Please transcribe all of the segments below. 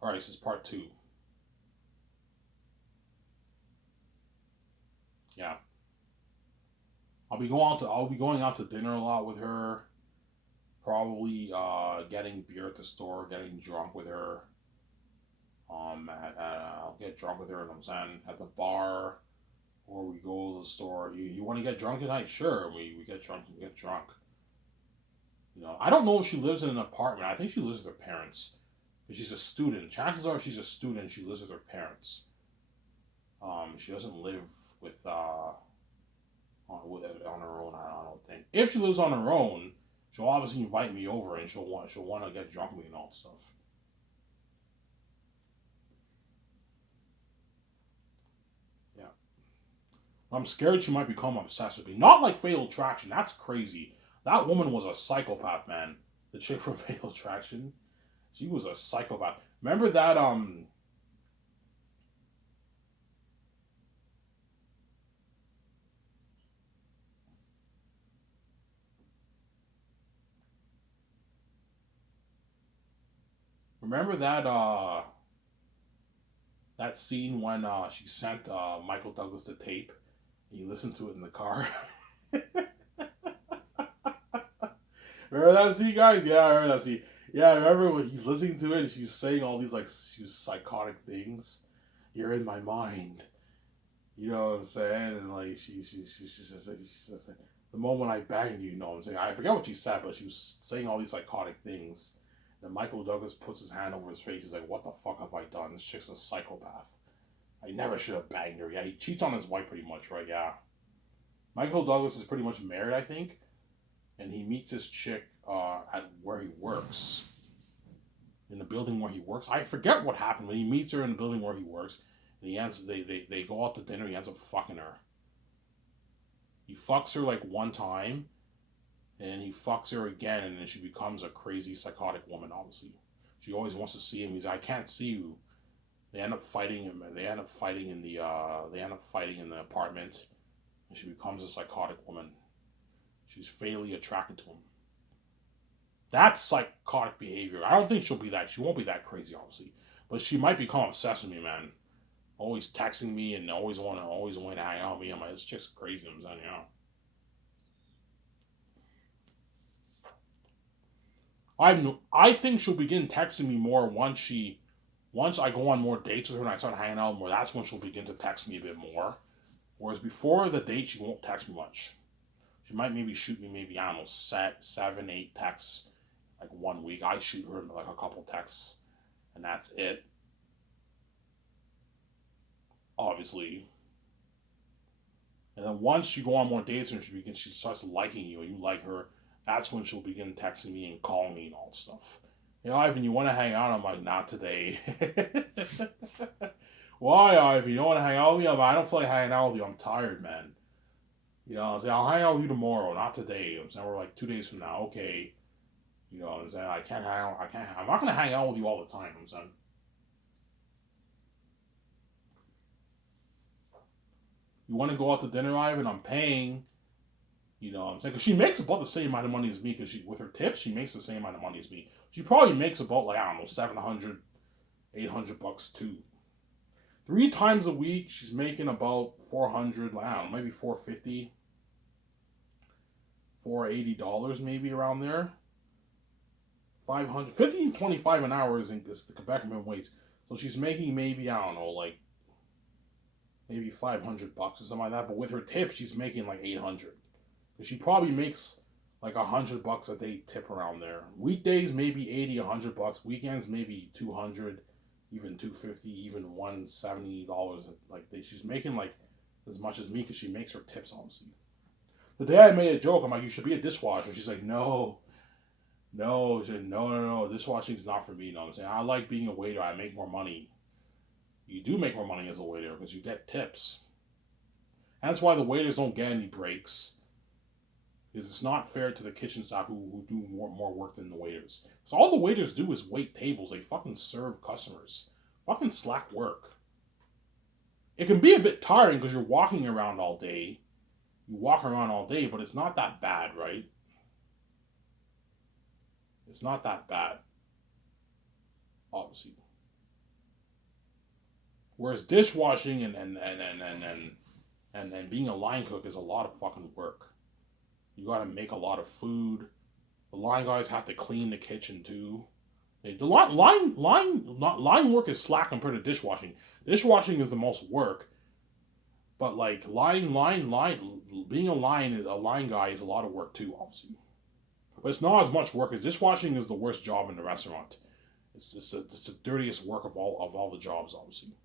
All right, this is part two. Yeah, I'll be going out to dinner a lot with her. Probably getting beer at the store, getting drunk with her. I'll get drunk with her, and I'm saying at the bar, or we go to the store. You want to get drunk tonight? Sure, we get drunk and get drunk. I don't know if she lives in an apartment. I think she lives with her parents. But she's a student. Chances are she's a student. She lives with her parents. She doesn't live with on her own. I don't think. If she lives on her own, she'll obviously invite me over, and she'll want to get drunk with me and all that stuff. Yeah, I'm scared she might become obsessed with me. Not like Fatal Attraction. That's crazy. That woman was a psychopath, man. The chick from Fatal Attraction. She was a psychopath. Remember that remember that scene when she sent Michael Douglas the tape and you listened to it in the car? Remember that scene, guys? Yeah, I remember that scene. Yeah, I remember when he's listening to it and she's saying all these like psychotic things. You're in my mind. You know what I'm saying? And like she says, the moment I banged you, you know what I'm saying? I forget what she said, but she was saying all these psychotic things. And Michael Douglas puts his hand over his face. He's like, "What the fuck have I done? This chick's a psychopath. I never should have banged her." Yeah, he cheats on his wife pretty much, right? Yeah. Michael Douglas is pretty much married, I think, and he meets this chick at where he works, in the building where he works. I forget what happened, but he meets her in the building where he works, and they go out to dinner. He ends up fucking her. He fucks her like one time, and he fucks her again, and then she becomes a crazy psychotic woman. Obviously, she always wants to see him. He's like, "I can't see you." They end up fighting him. They end up fighting in the apartment, and she becomes a psychotic woman. She's fatally attracted to him. That's psychotic behavior. I don't think she'll be that. She won't be that crazy, obviously, but she might become obsessed with me, man. Always texting me and always wanting to hang out with me. I'm like, this chick's crazy. I'm saying, I think she'll begin texting me more once I go on more dates with her and I start hanging out more. That's when she'll begin to text me a bit more. Whereas before the date, she won't text me much. She might maybe shoot me maybe I don't know seven, 8 texts like one week. I shoot her like a couple texts, and that's it. Obviously, and then once you go on more dates and she starts liking you and you like her, that's when she'll begin texting me and calling me and all that stuff. Ivan, you want to hang out? I'm like, not today. Why, Ivan? You don't want to hang out with me? I don't feel like hanging out with you. I'm tired, man. I'm saying, I'll hang out with you tomorrow, not today. I'm saying, we're like 2 days from now. Okay. I'm saying, I can't hang out. I can't. I'm not gonna hang out with you all the time. I'm saying, you want to go out to dinner, Ivan? I'm paying. I'm saying, because she makes about the same amount of money as me. Because with her tips, she makes the same amount of money as me. She probably makes about like I don't know 700, 800 bucks too. 3 times a week, she's making about 400. Like, I don't know, maybe 450, $480 maybe around there. 500, 15.25 an hour is the Quebec minimum wage. So she's making maybe I don't know like maybe 500 bucks or something like that. But with her tip, she's making like 800. She probably makes like 100 bucks a day tip around there. Weekdays maybe 80, 100 bucks. Weekends maybe 200, even 250, even $170. Like she's making like as much as me because she makes her tips obviously. The day I made a joke, I'm like, you should be a dishwasher. She's like, no, no, she said, no, no, no. Dishwashing's not for me. You know what I'm saying? I like being a waiter. I make more money. You do make more money as a waiter because you get tips. And that's why the waiters don't get any breaks. Because it's not fair to the kitchen staff who do more work than the waiters. So all the waiters do is wait tables. They fucking serve customers. Fucking slack work. It can be a bit tiring because you're walking around all day. You walk around all day, but it's not that bad, right? It's not that bad, obviously. Whereas dishwashing and being a line cook is a lot of fucking work. You gotta make a lot of food. The line guys have to clean the kitchen too. The line work is slack compared to dishwashing. Dishwashing is the most work, but like being a line guy is a lot of work too, obviously. But it's not as much work as dishwashing is the worst job in the restaurant. It's the dirtiest work of all the jobs, obviously.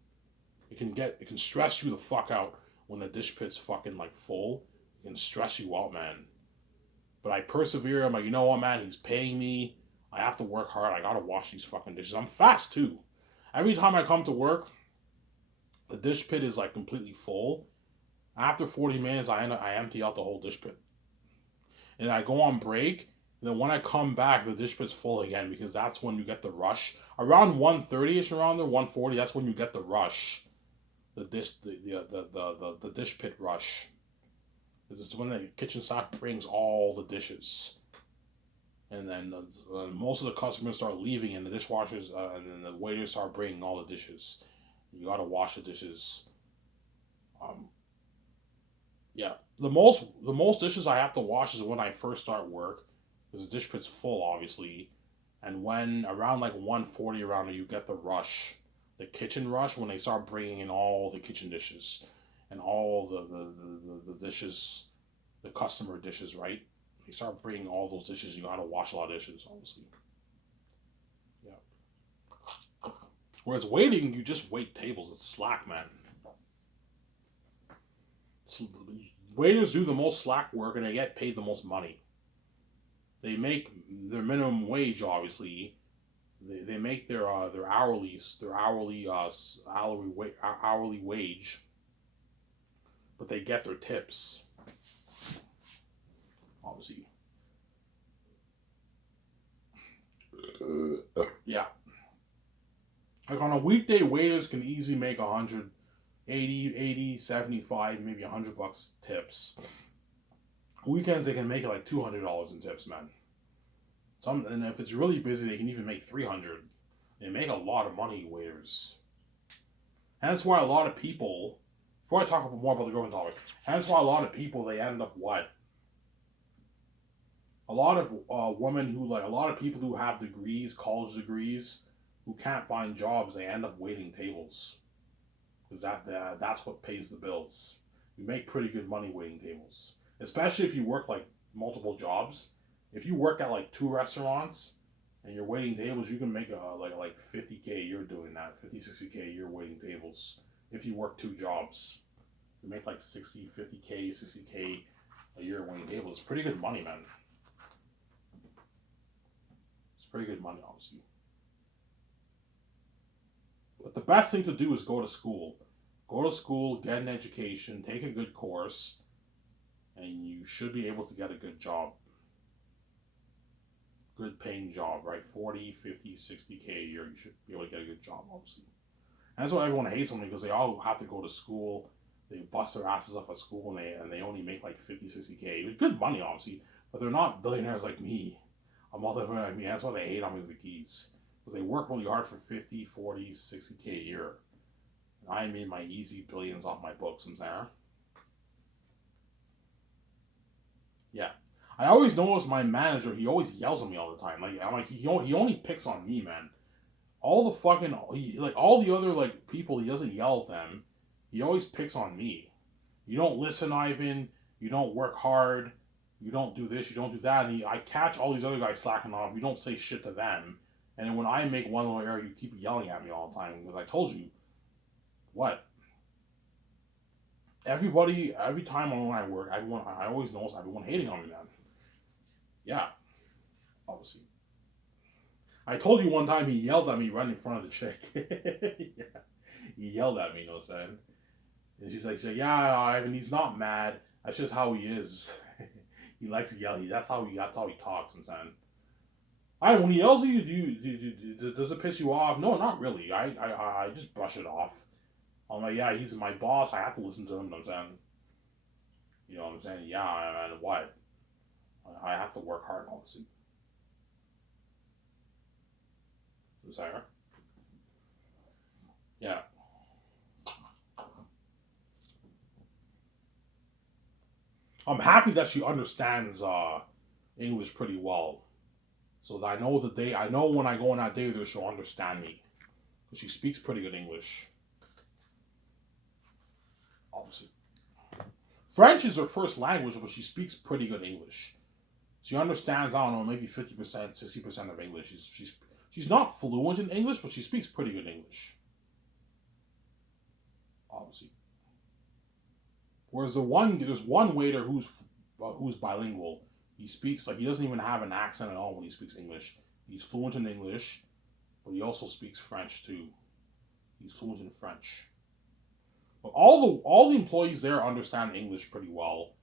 It can stress you the fuck out when the dish pit's fucking like full. It can stress you out, man. But I persevere. I'm like, you know what, man? He's paying me. I have to work hard. I gotta wash these fucking dishes. I'm fast too. Every time I come to work, the dish pit is like completely full. After 40 minutes, I empty out the whole dish pit, and I go on break. And then when I come back, the dish pit's full again because that's when you get the rush. Around 1:30ish, around there, 1:40. That's when you get the rush. The dish pit rush. This is when the kitchen staff brings all the dishes, and then most of the customers start leaving, and the dishwashers and then the waiters start bringing all the dishes. You gotta wash the dishes. Um, yeah, the most dishes I have to wash is when I first start work, because the dish pit's full, obviously, and when around like 1:40 around there, you get the rush, the kitchen rush when they start bringing in all the kitchen dishes, and all the dishes, the customer dishes, right? They start bringing all those dishes. You gotta wash a lot of dishes, obviously. Yeah. Whereas waiting, you just wait tables. It's slack, man. So, waiters do the most slack work and they get paid the most money. They make their minimum wage, obviously. They make their hourly wage, but they get their tips, obviously. Yeah, like on a weekday, waiters can easily make 100, 80, 75, maybe $100 tips. Weekends they can make like $200 in tips, man. And if it's really busy, they can even make 300. They make a lot of money, waiters. And that's why a lot of people. Before I talk more about the girlfriend topic, that's why a lot of people they end up what? A lot of women who like a lot of people who have degrees, college degrees, who can't find jobs, they end up waiting tables because that's what pays the bills. You make pretty good money waiting tables, especially if you work like multiple jobs. If you work at like two restaurants and you're waiting tables, you can make like 50K a year doing that, 50, 60K a year waiting tables. If you work two jobs, you make like 60, 50K, 60K a year waiting tables. It's pretty good money, man. It's pretty good money, obviously. But the best thing to do is go to school. Go to school, get an education, take a good course, and you should be able to get a good job. Good paying job, right? 40, 50, 60K a year, you should be able to get a good job, obviously. And that's why everyone hates them because they all have to go to school. They bust their asses off at school and they only make like 50, 60K. It's good money, obviously, but they're not billionaires like me. A multi-billionaire like me. That's why they hate on me with the keys. Because they work really hard for 50, 40, 60K a year. And I made my easy billions off my books, I'm saying. Yeah. I always notice my manager, he always yells at me all the time. Like, I'm like, he only picks on me, man. All the fucking, like, all the other, like, people, he doesn't yell at them. He always picks on me. You don't listen, Ivan. You don't work hard. You don't do this. You don't do that. And I catch all these other guys slacking off. You don't say shit to them. And then when I make one little error, you keep yelling at me all the time. Because I told you, what? Everybody, every time when I work, I always notice everyone hating on me, man. Yeah, obviously. I told you one time he yelled at me right in front of the chick. Yeah. He yelled at me, you know what I'm saying? And she's like, yeah, Ivan, he's not mad. That's just how he is. He likes to yell. That's how he talks, I'm saying. When he yells at you, does it piss you off? No, not really. I just brush it off. I'm like, yeah, he's my boss. I have to listen to him, you know what I'm saying? You know what I'm saying? Yeah, man, what? I have to work hard, obviously. I'm sorry. Yeah. I'm happy that she understands English pretty well. So that I know when I go on that date with her, she'll understand me. She speaks pretty good English. Obviously, French is her first language, but she speaks pretty good English. She understands, I don't know, maybe 50%, 60% of English. She's not fluent in English, but she speaks pretty good English. Obviously. Whereas there's one waiter who's bilingual. He speaks like he doesn't even have an accent at all when he speaks English. He's fluent in English, but he also speaks French too. He's fluent in French. But all the employees there understand English pretty well.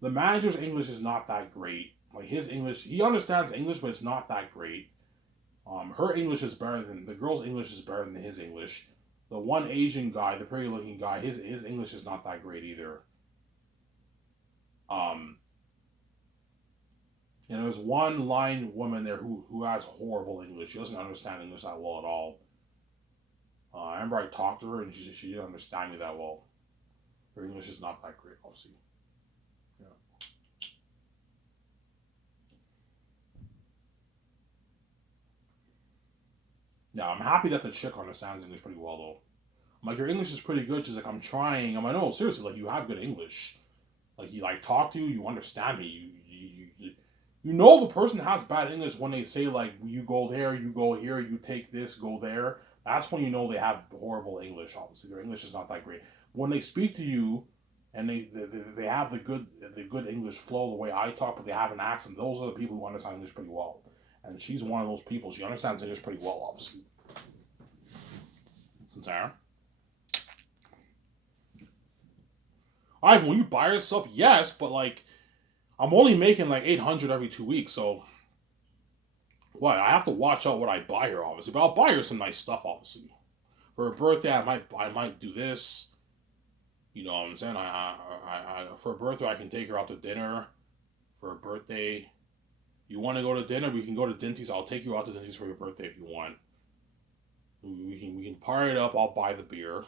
The manager's English is not that great. Like his English, he understands English, but it's not that great. Her English is better than the girl's English is better than his English. The one Asian guy, the pretty looking guy, his English is not that great either. Um, and there's one line woman there who has horrible English. She doesn't understand English that well at all. I remember I talked to her and she didn't understand me that well. Her English is not that great, obviously. Yeah. Yeah, I'm happy that the chick understands English pretty well though. I'm like, your English is pretty good. She's like, I'm trying. I'm like, no, seriously, like you have good English. Like you like talk to you, you understand me. You know the person has bad English when they say like you go there, you go here, you take this, go there. That's when you know they have horrible English. Obviously, their English is not that great. When they speak to you, and they have the good English flow the way I talk, but they have an accent. Those are the people who understand English pretty well. And she's one of those people. She understands English pretty well, obviously. Sincere. Ivan, will you buy her stuff? Yes, but like I'm only making like 800 every 2 weeks, so what? I have to watch out what I buy her, obviously. But I'll buy her some nice stuff, obviously. For her birthday, I might do this. You know what I'm saying? For her birthday, I can take her out to dinner. For her birthday, you want to go to dinner? We can go to Dinty's. I'll take you out to Dinty's for your birthday if you want. We can par it up. I'll buy the beer.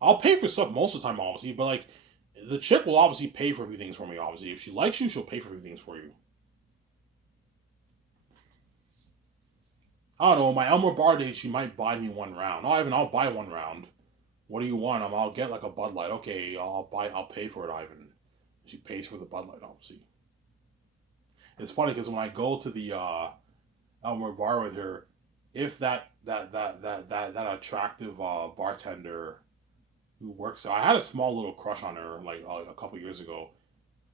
I'll pay for stuff most of the time, obviously. But like, the chick will obviously pay for a few things for me. Obviously, if she likes you, she'll pay for a few things for you. I don't know. My Elmer Bar date, she might buy me one round. No, Ivan, I'll buy one round. What do you want? I'll get like a Bud Light. Okay, I'll pay for it, Ivan. She pays for the Bud Light, obviously. It's funny because when I go to the Elmer Bar with her, if that attractive bartender who works there, I had a small little crush on her like a couple years ago,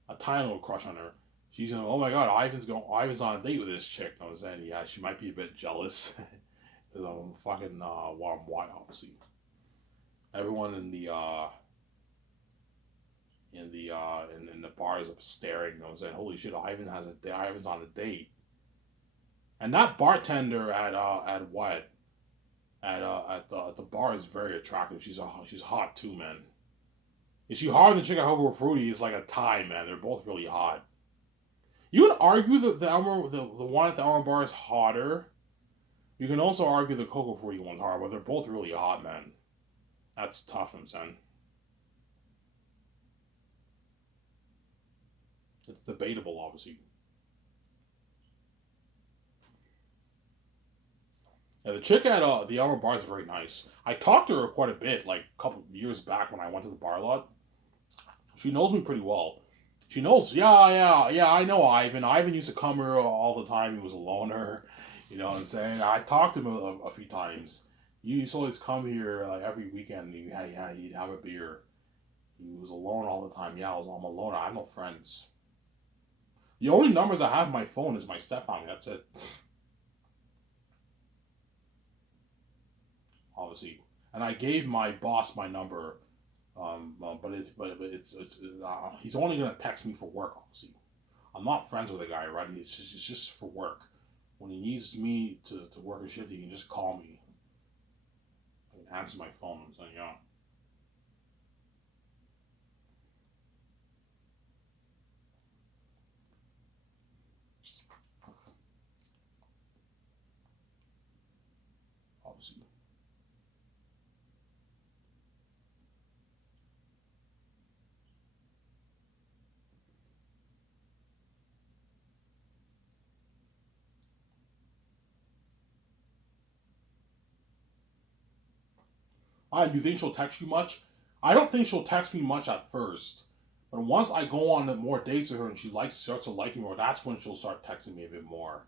a tiny little crush on her. She's going, oh my god, Ivan's on a date with this chick. I was saying, yeah, she might be a bit jealous because I'm fucking warm white, obviously. Everyone in the bar is staring. I was saying, holy shit, Ivan's on a date. And that bartender at what at the bar is very attractive. She's hot too, man. Is she hotter than Chicken Hobo Fruity? Is like a tie, man. They're both really hot. You would argue that the one at the Elmer Bar is hotter. You can also argue the Cocoa Fruity one's hotter, but they're both really hot, man. That's tough, I'm saying. It's debatable, obviously. Yeah, the chick at the Elmer Bar is very nice. I talked to her quite a bit, like a couple years back when I went to the bar a lot. She knows me pretty well. She knows, yeah, I know Ivan. Ivan used to come here all the time. He was a loner. You know what I'm saying? I talked to him a few times. He used to always come here every weekend. He'd have a beer. He was alone all the time. Yeah, I'm alone. I have no friends. The only numbers I have on my phone is my stepfamily. That's it. Obviously, and I gave my boss my number. But he's only gonna text me for work. Obviously, I'm not friends with the guy, right? It's just for work. When he needs me to work a shift, he can just call me. I can answer my phone and say, yeah. Obviously. Do you think she'll text you much? I don't think she'll text me much at first. But once I go on more dates with her and she starts to like me more, that's when she'll start texting me a bit more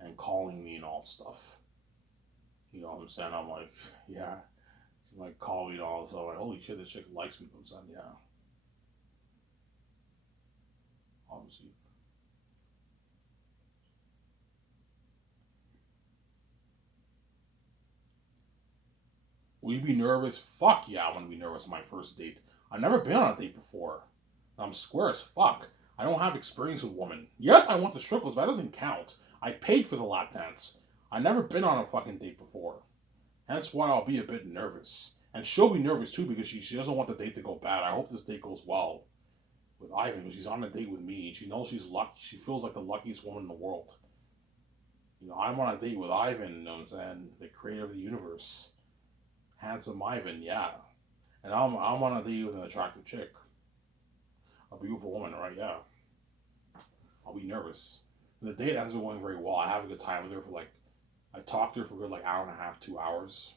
and calling me and all stuff. You know what I'm saying? I'm like, yeah. She might call me and all, so like, holy shit, this chick likes me. I'm saying, yeah. Obviously. Will you be nervous? Fuck yeah, I want to be nervous on my first date. I've never been on a date before. I'm square as fuck. I don't have experience with women. Yes, I want the strippers, but that doesn't count. I paid for the lap dance. I've never been on a fucking date before. Hence why I'll be a bit nervous. And she'll be nervous too because she doesn't want the date to go bad. I hope this date goes well with Ivan because she's on a date with me. She knows she's lucky. She feels like the luckiest woman in the world. You know, I'm on a date with Ivan, you know what I'm saying? The creator of the universe. Handsome Ivan, yeah. And I'm on a date with an attractive chick. A beautiful woman, right? Yeah. I'll be nervous. And the date ends up going very well. I have a good time with her for like, I talked to her for a good like hour and a half, 2 hours,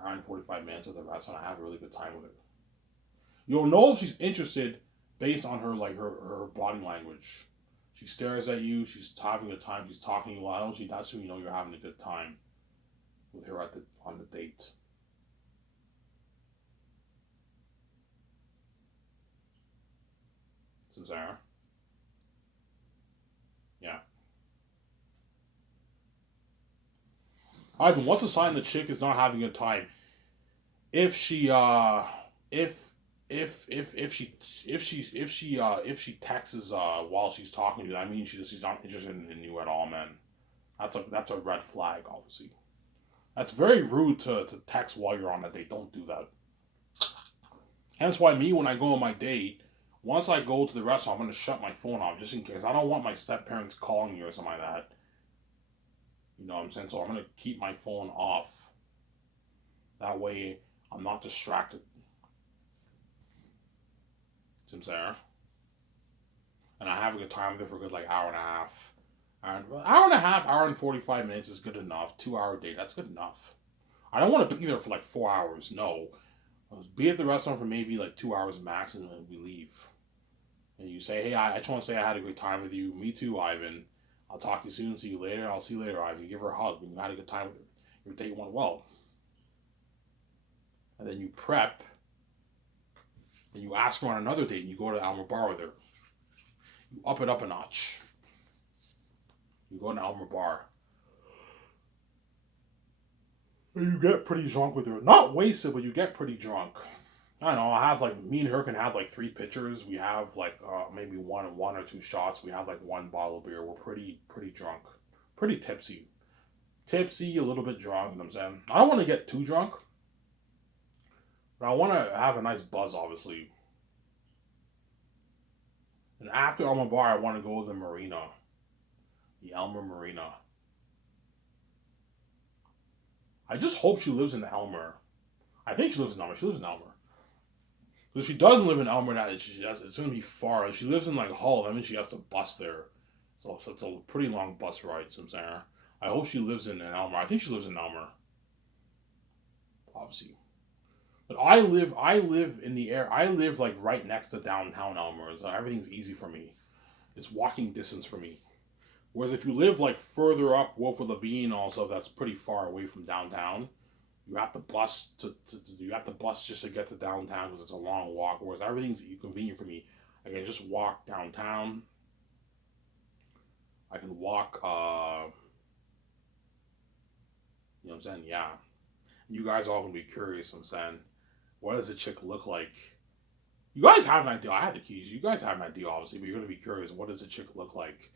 hour and 45 minutes at the restaurant. I have a really good time with her. You'll know if she's interested based on her like her body language. She stares at you. She's having a time. She's talking to you loud. That's when you know you're having a good time with her on the date. So Sarah, yeah. Ivan, what's a sign the chick is not having a good time? If she if if she texts while she's talking to you, that means she's not interested in you at all, man. That's a red flag, obviously. That's very rude to text while you're on a date. Don't do that. Hence why me when I go on my date, once I go to the restaurant, I'm gonna shut my phone off just in case. I don't want my step parents calling me or something like that. You know what I'm saying? So I'm gonna keep my phone off. That way I'm not distracted. See what I'm saying? And I have a good time with her for a good like hour and a half. Hour and a half, hour and 45 minutes is good enough. 2 hour date, that's good enough. I don't want to be there for like 4 hours. No, be at the restaurant for maybe like 2 hours max, and then we leave. And you say, hey, I just want to say I had a good time with you. Me too, Ivan. I'll talk to you soon. See you later. I'll see you later, Ivan. You give her a hug when you had a good time with her. Your date went well. And then you prep, and you ask her on another date, and you go to Alma Bar with her. You up it up a notch. You go to Alma Bar. And you get pretty drunk with her. Not wasted, but you get pretty drunk. I don't know. I have like me and her can have like 3 pitchers. We have like maybe one or two shots. We have like one bottle of beer. We're pretty drunk, pretty tipsy, a little bit drunk. You know what I'm saying? I don't want to get too drunk, but I want to have a nice buzz, obviously. And after Alma Bar, I want to go to the marina, the Elmer Marina. I just hope she lives in Elmer. I think she lives in Elmer. She lives in Elmer. So if she doesn't live in Elmer, it's gonna be far. If she lives in like Hull, that means she has to bus there. So it's a pretty long bus ride. So I'm saying, I hope she lives in Elmer. I think she lives in Elmer, obviously. But I live in the air. I live like right next to downtown Elmer, so everything's easy for me. It's walking distance for me. Whereas if you live like further up Wolf of Levine, also that's pretty far away from downtown. You have to bus you have to bus just to get to downtown because it's a long walk. Whereas everything's convenient for me. I can just walk downtown. I can walk. You know what I'm saying? Yeah. You guys all gonna be curious. I'm saying, what does a chick look like? You guys have an idea. I have the keys. You guys have an idea, obviously, but you're gonna be curious. What does a chick look like?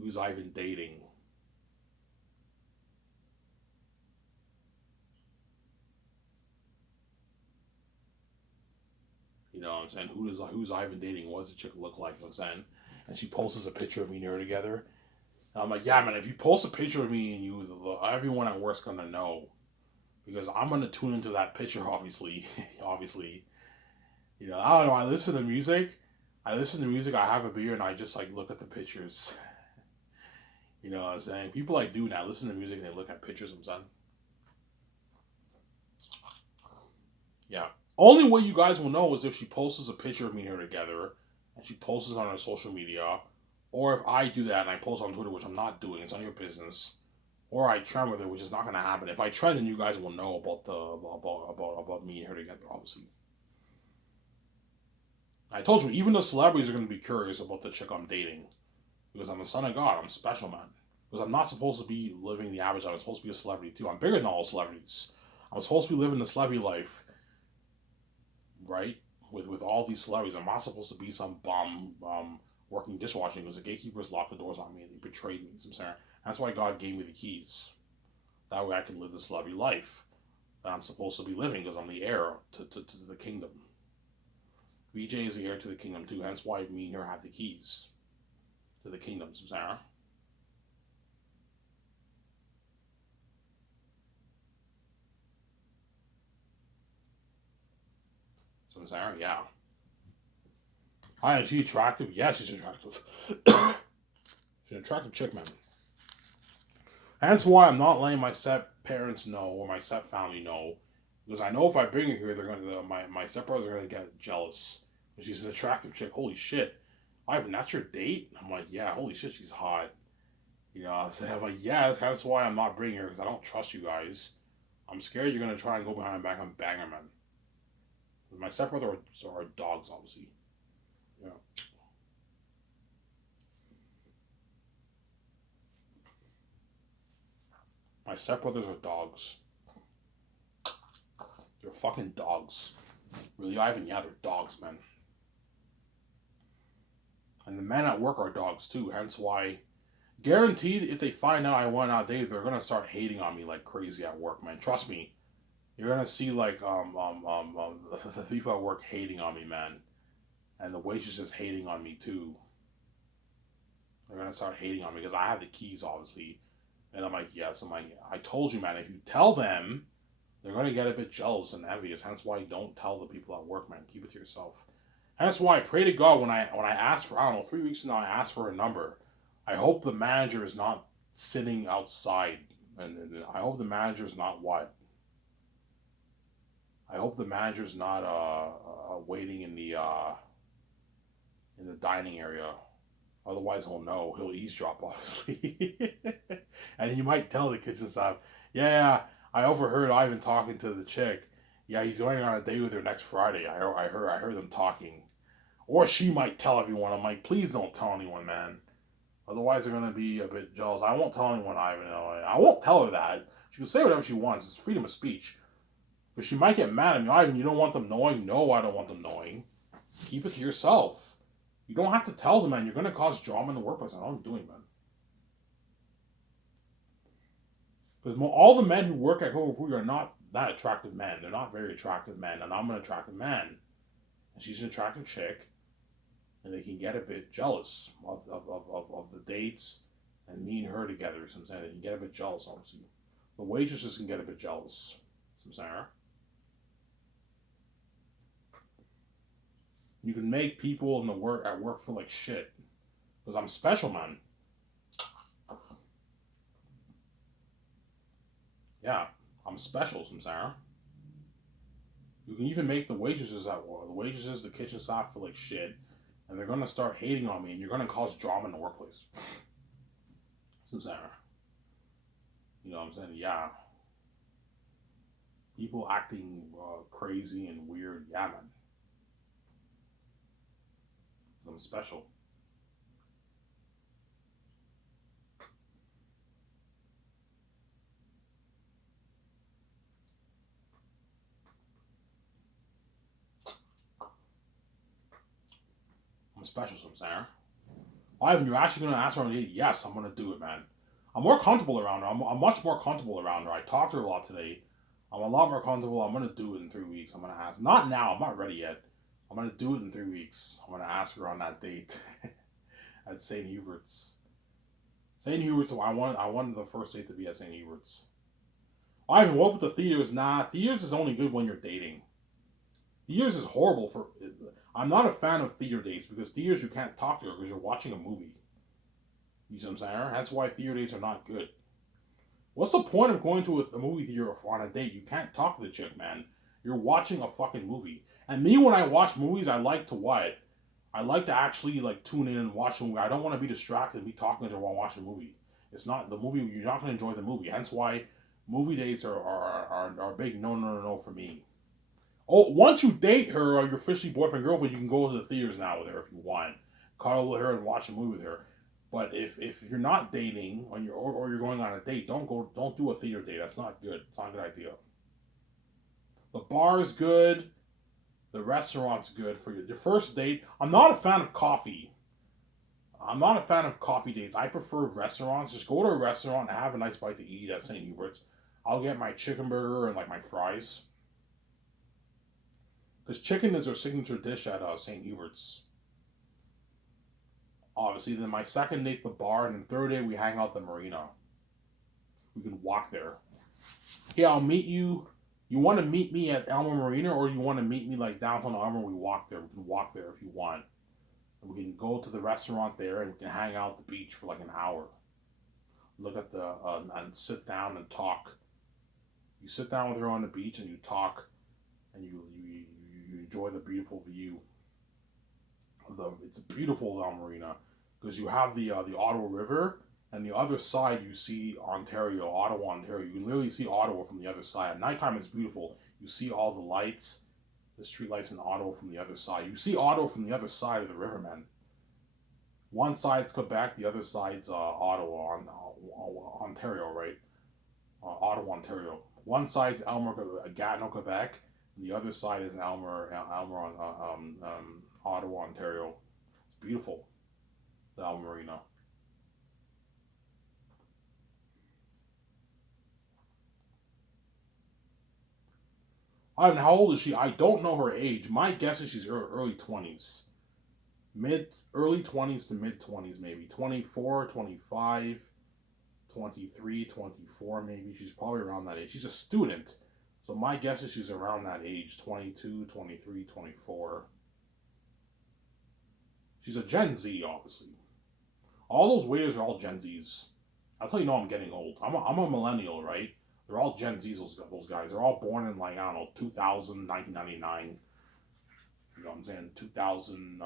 Who's Ivan dating? You know what I'm saying? Who's Ivan dating? What does the chick look like? You know what I'm saying? And she posts a picture of me and her together. And I'm like, yeah, man. If you post a picture of me and you, everyone at work's gonna know because I'm gonna tune into that picture. Obviously, obviously. You know, I don't know. I listen to music. I listen to music. I have a beer and I just like look at the pictures. You know what I'm saying? People like do now. Listen to music and they look at pictures. I'm saying. Yeah. Only way you guys will know is if she posts a picture of me and her together, and she posts it on her social media, or if I do that and I post on Twitter, which I'm not doing. It's none of your business. Or I trend with her, which is not gonna happen. If I trend, then you guys will know about the about me and her together. Obviously, I told you even the celebrities are gonna be curious about the chick I'm dating because I'm the son of God. I'm special, man. Because I'm not supposed to be living the average life. I'm supposed to be a celebrity too. I'm bigger than all celebrities. I'm supposed to be living the celebrity life, right? With all these celebrities, I'm not supposed to be some bum working dishwashing because the gatekeepers locked the doors on me and they betrayed me. You know what I'm saying that's why God gave me the keys. That way I can live the celebrity life that I'm supposed to be living because I'm the heir to the kingdom. VJ is the heir to the kingdom too. Hence why me and her have the keys to the kingdom. You know what I'm saying? So I'm saying, yeah. Hi, is she attractive? Yeah, she's attractive. She's an attractive chick, man. That's why I'm not letting my step parents know or my step family know, because I know if I bring her here, they're gonna my step brothers are gonna get jealous. She's an attractive chick. Holy shit, Ivan, that's your date? I'm like, yeah. Holy shit, she's hot. You know, so I'm like, yes. That's why I'm not bringing her because I don't trust you guys. I'm scared you're gonna try and go behind my back and bang her, man. My stepbrother are dogs, obviously. Yeah. My stepbrothers are dogs. They're fucking dogs. Really, Ivan? Yeah, they're dogs, man. And the men at work are dogs too. Hence why, guaranteed, if they find out I went out dating, they're gonna start hating on me like crazy at work, man. Trust me. You're gonna see like the people at work hating on me, man, and the waitresses hating on me too. They're gonna start hating on me because I have the keys, obviously. And I'm like, yes. I'm like, I told you, man. If you tell them, they're gonna get a bit jealous and envious. Hence why you don't tell the people at work, man. Keep it to yourself. That's why I pray to God when I asked for, I don't know, 3 weeks now I asked for a number. I hope the manager is not sitting outside, and I hope the manager is not what. I hope the manager's not waiting in the dining area. Otherwise, he'll know. He'll eavesdrop, obviously, and he might tell the kitchen staff, "Yeah, I overheard Ivan talking to the chick. Yeah, he's going on a date with her next Friday. I heard them talking." Or she might tell everyone. I'm like, please don't tell anyone, man. Otherwise, they're gonna be a bit jealous. I won't tell anyone, Ivan. I won't tell her that. She can say whatever she wants. It's freedom of speech. But she might get mad at me. Ivan, you don't want them knowing? No, I don't want them knowing. Keep it to yourself. You don't have to tell them, man. You're gonna cause drama in the workplace. I know what I'm doing, man. Because all the men who work at Cobra Food are not that attractive men. They're not very attractive men, and I'm an attractive man. And she's an attractive chick. And they can get a bit jealous of the dates and me and her together. So I'm saying they can get a bit jealous, obviously. The waitresses can get a bit jealous. So I'm saying you can make people in the work at work feel like shit because I'm special, man. Yeah, I'm special. So I'm saying you can even make the waitresses at work, the waitresses, the kitchen staff feel like shit, and they're gonna start hating on me, and you're gonna cause drama in the workplace. So I'm saying, you know what I'm saying? Yeah, people acting crazy and weird. Yeah, man. I'm special. I'm special, so I'm saying. Ivan, you're actually gonna ask her on a date? Yes, I'm gonna do it, man. I'm more comfortable around her. I'm much more comfortable around her. I talked to her a lot today. I'm a lot more comfortable. I'm gonna do it in 3 weeks. I'm gonna ask. Not now. I'm not ready yet. I'm gonna do it in 3 weeks. I'm gonna ask her on that date at St. Hubert's. St. Hubert's. I wanted the first date to be at St. Hubert's. Ivan, what with the theaters? Nah, theaters is only good when you're dating. Theaters is horrible for. I'm not a fan of theater dates because theaters you can't talk to her because you're watching a movie. You see what I'm saying? That's why theater dates are not good. What's the point of going to a movie theater on a date? You can't talk to the chick, man. You're watching a fucking movie. And me, when I watch movies, I like to what? I like to actually like tune in and watch a movie. I don't want to be distracted and be talking to her while watching a movie. It's not the movie. You're not going to enjoy the movie. Hence why movie dates are big no for me. Oh, once you date her or you're officially boyfriend girlfriend, you can go to the theaters now with her if you want, cuddle with her and watch a movie with her. But if you're not dating or you're going on a date, don't do a theater date. That's not good. It's not a good idea. The bar is good. The restaurant's good for you. The first date. I'm not a fan of coffee. I'm not a fan of coffee dates. I prefer restaurants. Just go to a restaurant and have a nice bite to eat at St. Hubert's. I'll get my chicken burger and like my fries. Because chicken is their signature dish at St. Hubert's. Obviously, then my second date, the bar, and then third day, we hang out at the marina. We can walk there. Hey, I'll meet you. You want to meet me at Elmer Marina, or you want to meet me like downtown Elmer? We walk there. We can walk there if you want. And we can go to the restaurant there, and we can hang out at the beach for like an hour. Look at the and sit down and talk. You sit down with her on the beach and you talk, and you enjoy the beautiful view. It's a beautiful marina because you have the Ottawa River, and the other side you see Ontario, Ottawa, Ontario. You can literally see Ottawa from the other side. At nighttime it's beautiful. You see all the lights, the street lights in Ottawa from the other side. You see Ottawa from the other side of the river, man. One side's Quebec, the other side's Ottawa, Ontario, right? Ottawa, Ontario. One side's Elmer, Gatineau, Quebec, and the other side is Elmer, Ottawa, Ontario. It's beautiful, the Elmer Marina. I don't know, how old is she? I don't know her age. My guess is she's early 20s. Early 20s to mid 20s, maybe. 24, 25, 23, 24, maybe. She's probably around that age. She's a student. So my guess is she's around that age, 22, 23, 24. She's a Gen Z, obviously. All those waiters are all Gen Zs. That's how you know I'm getting old. I'm a millennial, right? They're all Gen Zs, those guys. They're all born in, like, I don't know, 2000, 1999. You know what I'm saying? 2000,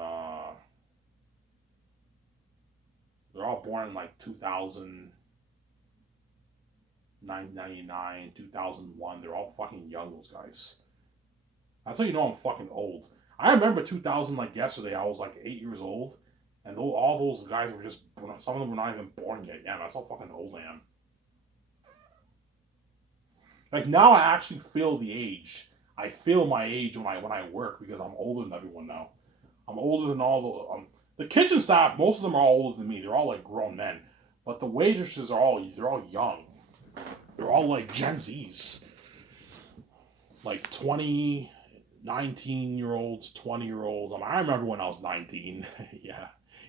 they're all born in, like, 2000, 1999, 2001. They're all fucking young, those guys. That's how you know I'm fucking old. I remember 2000 like yesterday. I was like 8 years old, and all those guys were just, some of them were not even born yet. Yeah, that's how fucking old I am. Like now, I actually feel the age. I feel my age when I work because I'm older than everyone now. I'm older than all the kitchen staff. Most of them are all older than me. They're all like grown men, but the waitresses they're all young. They're all like Gen Zs, like 20, 19-year-olds, 20-year-olds. I remember when I was 19. Yeah,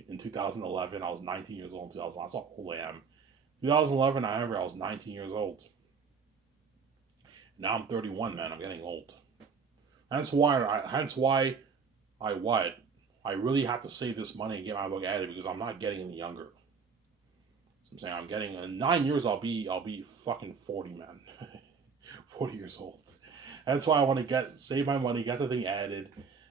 in 2011, I was 19 years old. In 2000, that's how old I am. 2011, I remember I was 19 years old. Now I'm 31, man. I'm getting old. Hence why I really have to save this money and get my book added because I'm not getting any younger. So I'm saying I'm getting in 9 years I'll be fucking 40, man. 40 years old. That's why I want to save my money, get the thing added,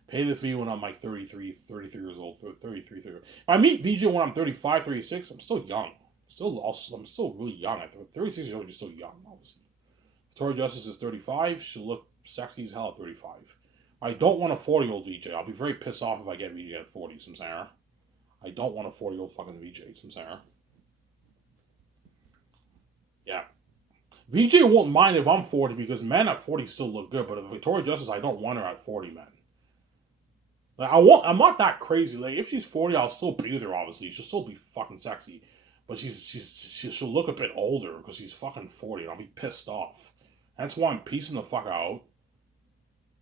pay the fee when I'm like 33 years old, 33. If I meet VJ when I'm 35, 36, I'm still young. I'm still really young. At 36 years old, you're still young, obviously. Victoria Justice is 35. She'll look sexy as hell at 35. I don't want a 40-year-old VJ. I'll be very pissed off if I get VJ at 40, some Sarah. I don't want a 40-year-old fucking VJ, some Sarah. Yeah. VJ won't mind if I'm 40 because men at 40 still look good, but if Victoria Justice, I don't want her at 40, man. Like, I'm not that crazy. Like, if she's 40, I'll still be with her, obviously. She'll still be fucking sexy. But she'll look a bit older because she's fucking 40 and I'll be pissed off. That's why I'm piecing the fuck out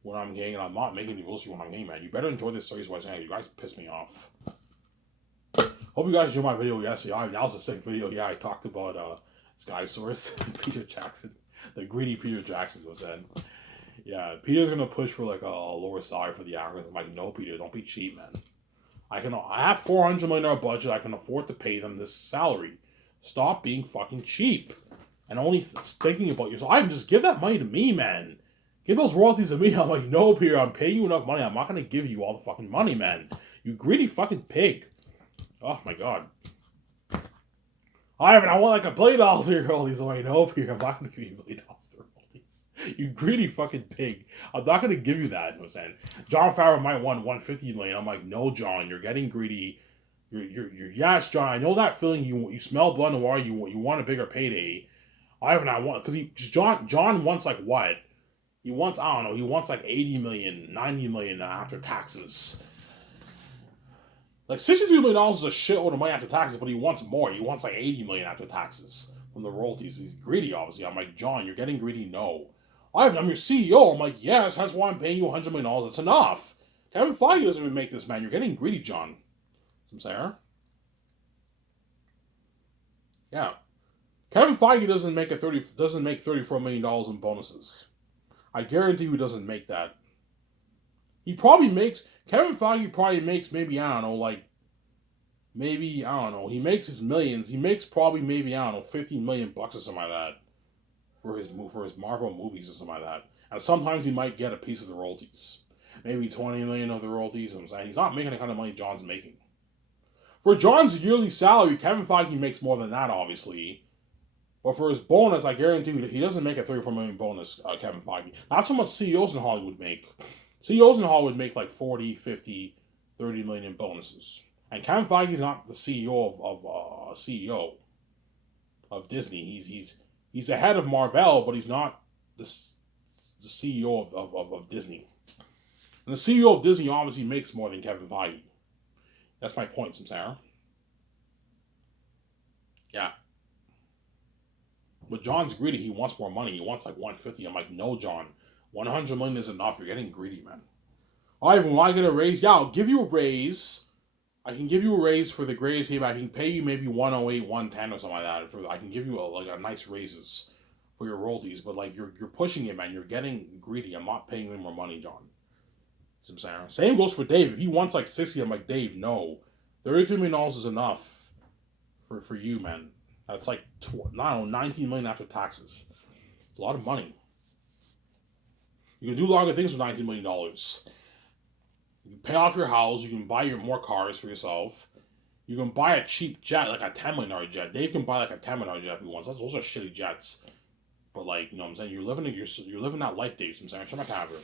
when I'm gay, and I'm not making the rules when I'm gay, man. You better enjoy this series while I'm saying you guys piss me off. Hope you guys enjoyed my video yesterday. That was a sick video. Yeah, I talked about Sky Source, Peter Jackson. The greedy Peter Jackson was in. Yeah, Peter's gonna push for like a lower salary for the actors. I'm like, no, Peter, don't be cheap, man. I have $400 million budget. I can afford to pay them this salary. Stop being fucking cheap and only thinking about yourself. I just give that money to me, man. Give those royalties to me. I'm like, no, Peter, I'm paying you enough money. I'm not gonna give you all the fucking money, man. You greedy fucking pig. Oh my god. Ivan, I want like $1 billion in royalties. I'm like, no, Peter, I'm not gonna give you $1 billion in royalties. You greedy fucking pig. I'm not gonna give you that. You know what I'm saying? Jon Favreau might want $150 million. I'm like, no, John, you're getting greedy. You're yes, John. I know that feeling. You smell blood in the water. You want a bigger payday. Ivan, I want because John wants like what? He wants, I don't know, he wants like 80 million, 90 million after taxes. Like $62 million is a shitload of money after taxes, but he wants more. He wants like 80 million after taxes from the royalties. He's greedy, obviously. I'm like, John, you're getting greedy? No. I'm your CEO. I'm like, yes, that's why I'm paying you $100 million. It's enough. Kevin Feige doesn't even make this, man. You're getting greedy, John. Some Sarah? Yeah. Kevin Feige doesn't make $34 million in bonuses. I guarantee you he doesn't make that. Kevin Feige probably makes maybe, I don't know, like, maybe, I don't know, he makes his millions. He makes probably maybe, I don't know, $15 million or something like that for his Marvel movies or something like that. And sometimes he might get a piece of the royalties. Maybe 20 million of the royalties. I'm saying he's not making the kind of money John's making. For John's yearly salary, Kevin Feige makes more than that, obviously. But for his bonus, I guarantee you, he doesn't make a $34 million bonus, Kevin Feige. That's how much CEOs in Hollywood make. CEOs in Hollywood make like 40, 50, 30 million in bonuses. And Kevin Feige's not the CEO of CEO of Disney. He's the head of Marvel, but he's not the CEO of Disney. And the CEO of Disney obviously makes more than Kevin Feige. That's my point, Samsara. Yeah. But John's greedy. He wants more money. He wants like 150. I'm like, no, John. 100 million is enough. You're getting greedy, man. Ivan, will I get a raise? Yeah, I'll give you a raise. I can give you a raise for the greatest here, but I can pay you maybe 108, 110 or something like that. I can give you a nice raises for your royalties, but like you're pushing it, man. You're getting greedy. I'm not paying you any more money, John. Same goes for Dave. If he wants like 60, I'm like, Dave, no. $33 million is enough for you, man. That's like, I don't know, 19 million after taxes. It's a lot of money. You can do a lot of things with $19 million. You can pay off your house. You can buy more cars for yourself. You can buy a cheap jet, like a $10 million jet. Dave can buy like a $10 million jet if he wants. Those are shitty jets. But like, you know what I'm saying? You're living that life, Dave. I'm saying, shut my camera.